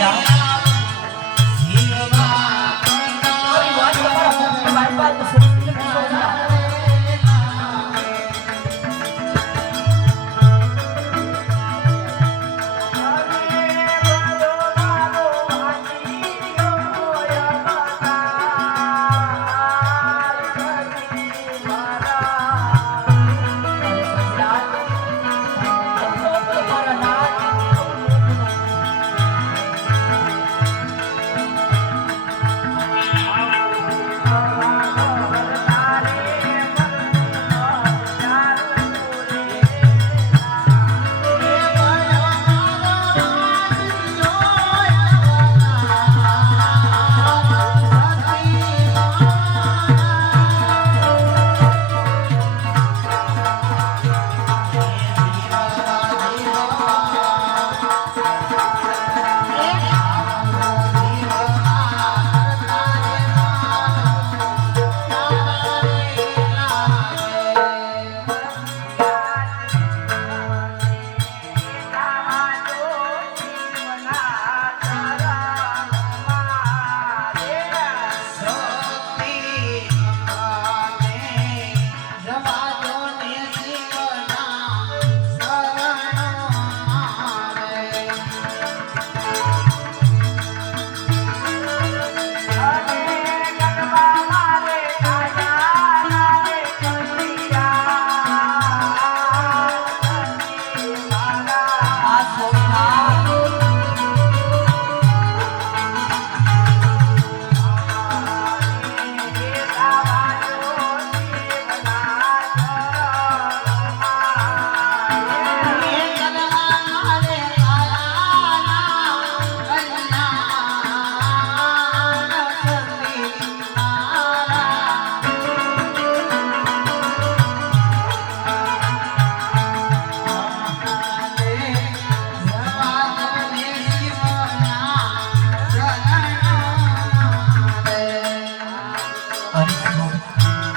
Yeah.